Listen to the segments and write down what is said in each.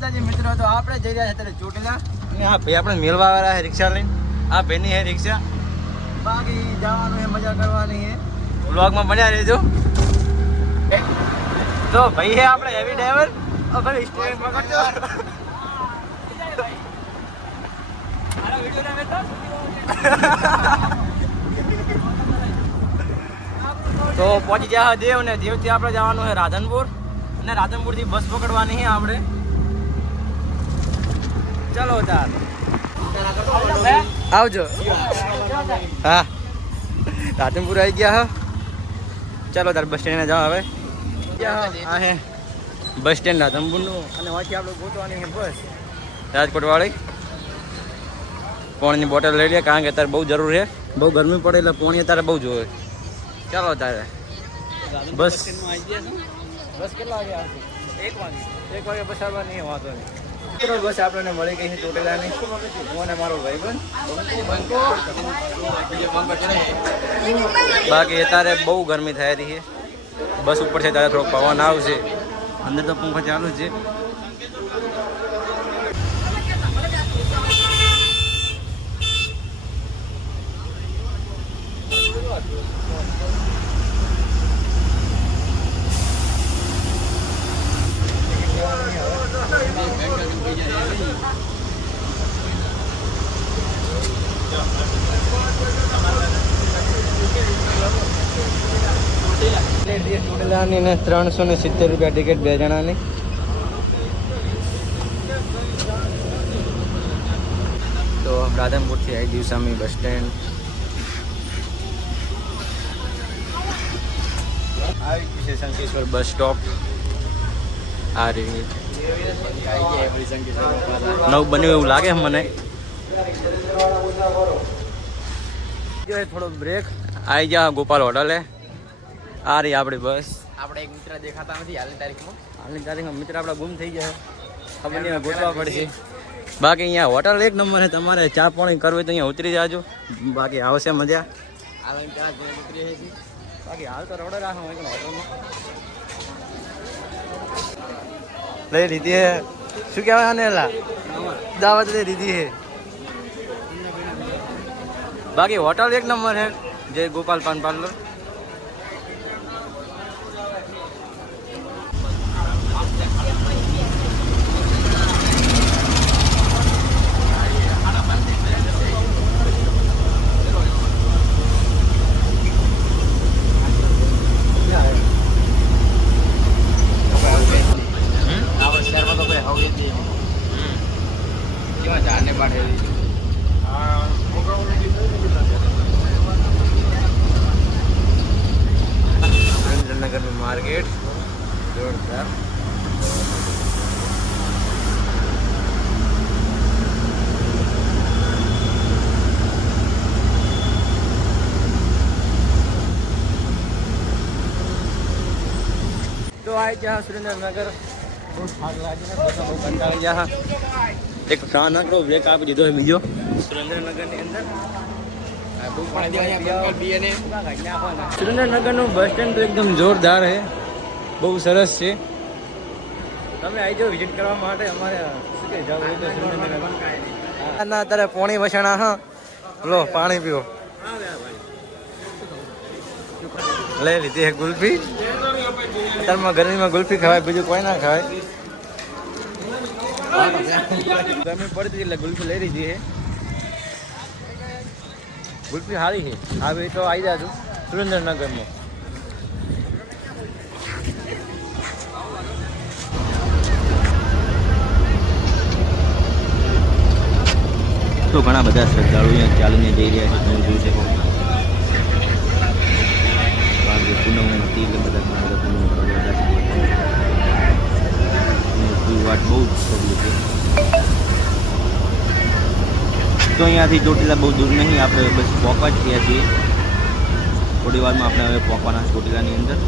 માતાજી મિત્રો, તો આપણે જઈ રહ્યા છીએ ચોટીલા. હા ભાઈ, આપણે મેળવા વાળા છે રિક્ષા લઈને. આ ભાઈની છે રિક્ષા. બાકી જવાનું છે, મજા કરવાની છે. વ્લોગમાં મજા રહેજો. તો ભાઈ છે આપણે હેવી ડ્રાઈવર. ભાઈ સ્ટેરિંગ પકડજો. તો પહોંચી ગયા દેવ ને દેવથી આપણે જવાનું છે રાધનપુર, અને રાધનપુર થી બસ પકડવાની છે આપણે. ચલો તાર આવજો. હા, રાધનપુર આવી ગયા હા. ચાલો તાર બસ સ્ટેન્ડ જાઓ હવે. હા હે બસ સ્ટેન્ડ રાધનપુરનું, અને વાંચી આપણે ગોતવાની છે બસ રાજકોટ વાળી. પાણીની બોટલ લઈ લે, કારણ કે તારે બહુ જરૂર છે. બહુ ગરમી પડે એટલે પાણી તારે બહુ જોઈએ. ચાલો તારે બસ બસ કેટલા વાગે આવશે? 1 વાગે પસારવાની વાંધો નહીં. બસ આપણને મળી ગઈ છે ચોટીલાની. હું અને મારો ભાઈબંધ. બાકી અત્યારે બહુ ગરમી થઈ રહી છે. બસ ઉપર છે ત્યારે થોડોક પવન આવશે, અંદર તો પંખો ચાલુ જ છે. ચોટીલાની ને 370 રૂપિયા ટિકિટ 2 જણાની. તો રાધનપુરથી આવી દિવસામી બસ સ્ટેન્ડ આવી ગયું છે. શંકેશ્વર બસ સ્ટોપ આ રહી. નવું બન્યું એવું લાગે મને. થોડો બ્રેક આવી જા ગોપાલ હોટલે. આ રહી આપણી બસ. આપણે એક મિત્ર દેખાતા નથી હાલની તારીખમાં મિત્ર આપણા ગુમ થઈ ગયા. ખબર નહીં, ગોતવા પડશે. બાકી અહીંયા હોટલ એક નંબર છે. તમારે ચા પાણી કરવી તો અહીંયા ઉતરી જાજો. બાકી આવશે મજા. બાકી હાલ તો રોડે રાખો હોટલમાં લઈ લીધી હે. શું કહેવાય આને? દાવત લઈ લીધી હે. બાકી હોટલ એક નંબર છે, જય ગોપાલ પાન પાર્લર. સુરેન્દ્રનગરનું માર્કેટ જોરદાર. તો આ જ્યાં સુરેન્દ્રનગર બહુ થાક લાગીને બહુ કંટાળી ગયા. એક નાનકડો બ્રેક આપી દીધો છે બીજો સુરેન્દ્રનગરની અંદર. સુરેન્દ્રનગરનું બસ સ્ટેન્ડ તો એકદમ જોરદાર છે, બહુ સરસ છે. તમે આવી જાઓ વિઝિટ કરવા માટે. અમારે શું કે જવું હોય તો સુરેન્દ્રનગર. ના અત્યારે પોણી વસાણા. હા લો પાણી પીવો. લઈ લીધી છે ગુલ્ફી. અત્યારમાં ગરમીમાં ગુલ્ફી ખવાય, બીજું કોઈ ના ખવાય. ગરમી પડતી એટલે ગુલ્ફી લઈ લીધી છે. ગુલ્ફી સારી છે. આવી તો આવી જાજો સુરેન્દ્રનગરમાં. તો ઘણા બધા શ્રદ્ધાળુ અહીંયા ચાલીને જઈ રહ્યા છે. તમે જોઈ શકો. કારણ કે પૂનમ હતી એટલે બધા ઘણા બધા પૂનમ વાત બહુ જ કરવી છે. તો અહીંયાથી ચોટીલા બહુ દૂર નહીં, આપણે બસ પહોંચવા જ થયા છીએ. થોડી વારમાં આપણે હવે પહોંચવાના ચોટીલાની અંદર.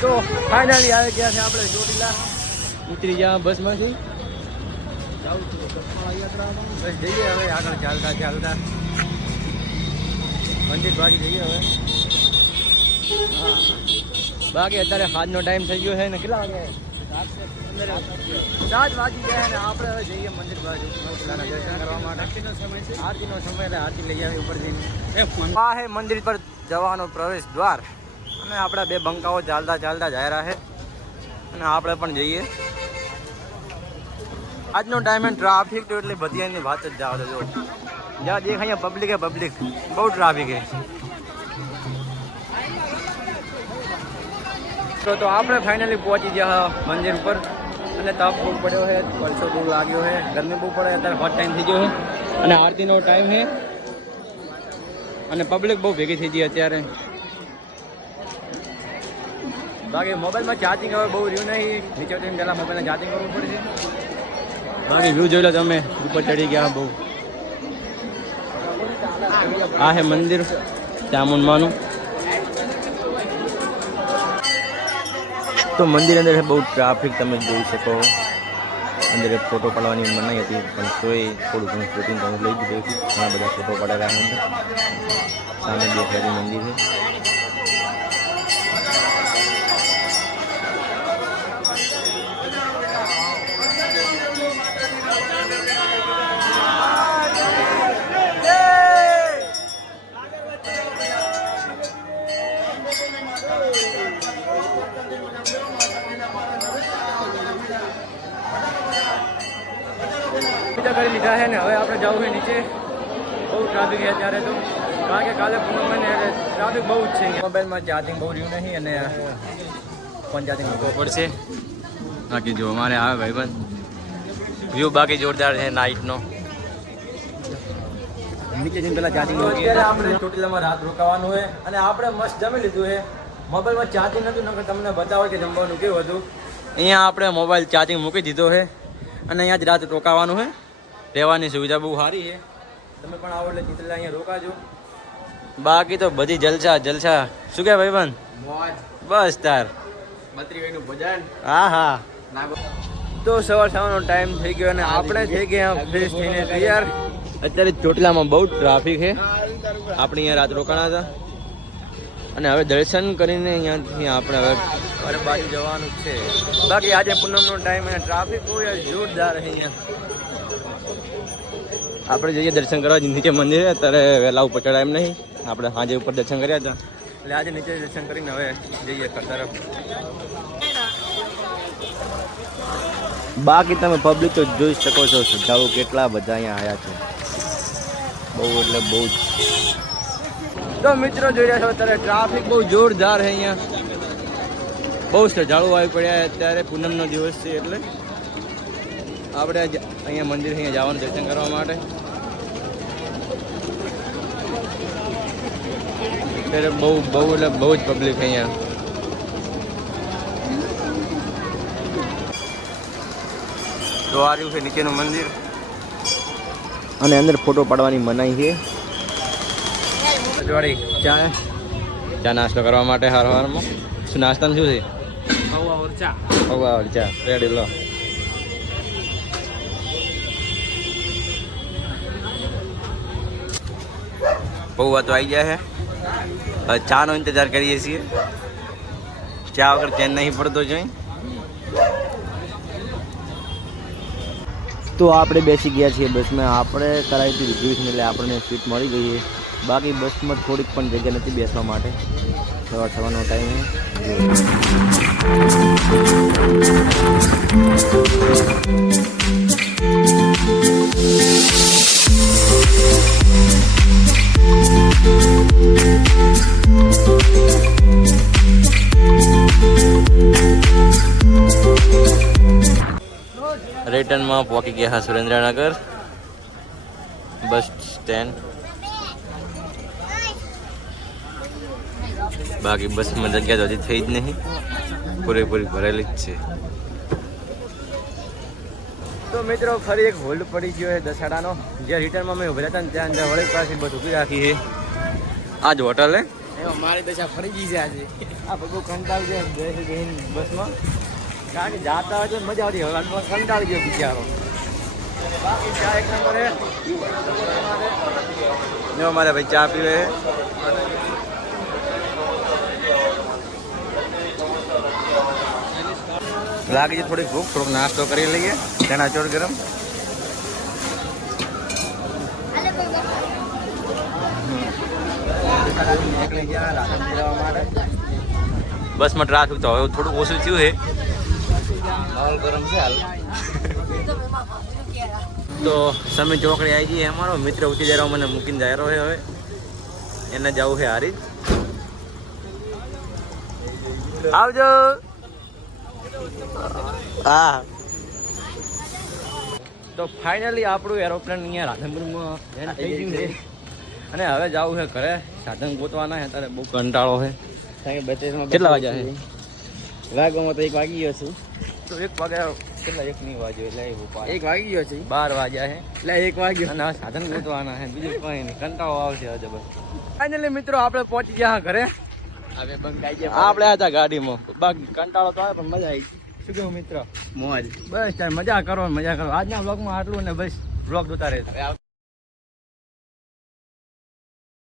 તો ફાઇનલી આવી ગયા છે આપણે ચોટીલા. ઉતરી ગયા બસમાંથી. બસ જઈએ હવે આગળ ચાલતા મંદિર બાજુ જઈએ હવે. હા બાકી અત્યારે સાંજનો ટાઈમ થઈ ગયો છે ને કેટલા વાગે 7 વાગી ગયા ને આપણે હવે જઈએ મંદિર બાજુ પેલાના દર્શન કરવા માટે. આરતીનો સમય એટલે આરતી લઈ આવી ઉપર જઈને. આ છે મંદિર પર જવાનો પ્રવેશ દ્વાર અને આપણા બે બંકાઓ ચાલતા ચાલતા જઈ રહ્યા છે અને આપણે પણ જઈએ. આજનો ટાઈમ ટ્રાફિક તો એટલી બધી એની વાત જ જાવ જો જ્યાં દેખાય પબ્લિક હે પબ્લિક બહુ ટ્રાફિક છે. તો આપણે ફાઇનલી પહોંચી ગયા મંદિર ઉપર અને તાપ બહુ પડ્યો છે, પરસો બહુ લાગ્યો છે, ગરમી બહુ પડે, અત્યારે હોટ ટાઈમ થઈ ગયો છે અને આરતીનો ટાઈમ છે અને પબ્લિક બહુ ભેગી થઈ ગઈ અત્યારે. બાકી મોબાઈલમાં ચાર્જિંગ હવે બહુ રહ્યું નહીં, નીચે ઉતરીને પહેલાં મોબાઈલમાં ચાર્જિંગ કરવું પડશે. બાકી વ્યૂ જોઈ લો તમે, ઉપર ચડી ગયા બહુ. આ હે મંદિર ચામુંડમાનું. તો મંદિર અંદર બહુ ટ્રાફિક તમે જોઈ શકો. અંદર ફોટો પાડવાની મનાઈ હતી પણ તોય થોડું ઘણું શૂટિંગ તમે લઈ દીધું હતું. ઘણા બધા ફોટો પાડેલા અંદર. સામે બે ફેરી મંદિર છે. કરી લીધા છે ને હવે આપણે જવું છે નીચે. બહુ ટ્રાફિક છે અત્યારે તો, કારણ કે કાલે પૂનમ ને ટ્રાફિક બહુ જ છે. મોબાઈલમાં ચાર્જિંગ બહુ રહ્યું નહીં અને ફોન ચાર્જિંગ મૂકવો પડશે. બાકી જો અમારે આવે ભાઈબંધ વ્યૂ બાકી જોરદાર છે નાઇટનો. નીચે જઈને પેલા ચાર્જિંગ અત્યારે આપણે ચોટીલામાં રાત રોકાવાનું હોય અને આપણે મસ્ત જમી લીધું છે. મોબાઈલમાં ચાર્જિંગ નતું નકર તમને બતાવો કે જમવાનું કેવું હતું. અહીંયા આપણે મોબાઈલ ચાર્જિંગ મૂકી દીધો છે અને અહીંયા જ રાત રોકાવાનું છે. રહેવાની સુવિધા બહુ સારી છે, તમે પણ આવો એટલે ચિત્રલા અહીંયા રોકાજો. બાકી તો બધી જલસા જલસા. શું કે ભાઈબંધ? મોજ બસ તાર 32 નું ભજન. હા હા. તો સવાર સવારનો ટાઈમ થઈ ગયો અને આપણે થઈ ગયા ફ્રેશ થઈને તૈયાર. અત્યારે ચોટીલામાં બહુ ટ્રાફિક છે. આપણે અહીંયા રાત રોકાણા હતા અને હવે દર્શન કરીને અહીંયાથી આપણે હવે ઘર બાજુ જવાનું છે. બાકી આજે પૂનમનો ટાઈમ અને ટ્રાફિક બહુ જોરદાર છે અહીંયા. આપણે જઈએ દર્શન કરવા નીચે મંદિર છે. અત્યારે વહેલા ઉપર ચડાય એમ નહીં, આપણે સાંજે ઉપર દર્શન કર્યા હતા એટલે આજે નીચે દર્શન કરીને હવે જઈએ ઘર તરફ. બાકી તમે પબ્લિક તો જોઈ શકો છો, શ્રદ્ધાળુ કેટલા બધા અહીંયા આવ્યા છે. બહુ એટલે બહુ જ. તો મિત્રો જોઈ રહ્યા છો અત્યારે ટ્રાફિક બહુ જોરદાર છે અહીંયા. બહુ શ્રદ્ધાળુ આવી પડ્યા અત્યારે પૂનમનો દિવસ છે એટલે આપણે અહીંયા મંદિર અહીંયા જવાનું દર્શન કરવા માટે. અત્યારે બહુ એટલે બહુ જ પબ્લિક અહીંયા. તો આ રહ્યું છે નીચેનું મંદિર અને અંદર ફોટો પાડવાની મનાઈ છે. ચા નાસ્તો કરવા માટે હારવારમાં શું નાસ્તામાં શું છે? પૌવા ચા રેડી લો. પૌવા તો આવી ગયા છે. હવે ચાનો ઇંતજાર કરીએ છીએ. ચા વગર ચેન નહીં પડતો જોઈ. તો આપણે બેસી ગયા છીએ બસમાં. આપણે કરાવી હતી રિઝર્વેશન એટલે આપણને સીટ મળી ગઈ છે. બાકી બસમાં થોડીક પણ જગ્યા નથી બેસવા માટે. સવારનો ટાઈમ રિટર્નમાં પહોંચી ગયા સુરેન્દ્રનગર બસ સ્ટેન્ડ. બાકી બસમાં જગ્યા તો હજી થઈ જ નહીં, પૂરેપૂરી ભરેલી જ છે. તો મિત્રો ફરી એક હોલ્ડ પડી ગયો છે દસાડાનો. જે રિટર્નમાં મેં ઉભા હતા ને ત્યાં વળી પાસે બસ ઊભી રાખી છે. આ જ હોટલ હે. મારી દશા ફરી ગઈ છે આજે. આ બધું કંટાળી જાય બેસીને બસમાં, કારણ કે જાતા હોય તો મજા આવતી, હવે કંટાળી ગયો બિચારો. બાકી ચા એક નંબર હે. જો અમારે ભાઈ ચા પીવે. લાગી છે થોડી ભૂખ, થોડોક નાસ્તો કરી લઈએ. ચણા ચોળ ગરમ. બસમાં ટ્રાફિક તો હવે થોડું ઓછું થયું છે. માહોલ ગરમ છે હાલ. તો સમી ચોકડી આવી ગઈ. અમારો મિત્ર ઉઠી જાય મને મૂકીને જાય રહ્યો છે. હવે એને જવું છે હારી. આવજો. હા, તો ફાઇનલી આપણું એરોપ્લેન અહીંયા રાધનપુરમાં લેન્ડ થઈ ગયું છે અને હવે જવું છે ઘરે. સાધન ગોતવાના છે. તારે બહુ કંટાળો છે. કેટલા વાગ્યા છે? વાગવામાં તો 1 વાગી ગયો છું. તો 1 વાગ્યા કેટલા? 1 નહીં વાગ્યો એટલે 1 વાગી ગયો છે. 12 વાગ્યા છે એટલે 1 વાગ્યો. અને હવે સાધન ગોતવાના છે. બીજું કંઈ નહીં. કંટાળો આવશે હજુ બસ. ફાઇનલી મિત્રો આપણે પહોંચી ગયા ઘરે. હવે બંકાઈ ગયા. આપણે હતા ગાડીમાં. બાકી કંટાળો તો આવે પણ મજા આવી ગઈ. શું કેવું મિત્ર? મોજ. બસ તાર મજા કરો. આજના બ્લોગમાં આટલું ને બસ બ્લોગ જોતા રહેજો.